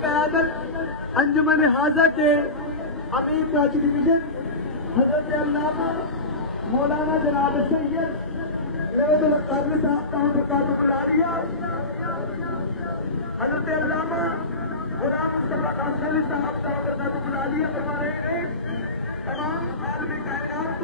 قیادت انجمن حاضہ کے امیر تاج ڈویژن حضرت علامہ مولانا جناب سید لیوت القادری صاحب کا برکاتہ العالیہ، حضرت علامہ غلام مصطفیٰ قاسمی صاحب کا برکاتہ العالیہ فرما رہے ہیں۔ تمام عالم کائنات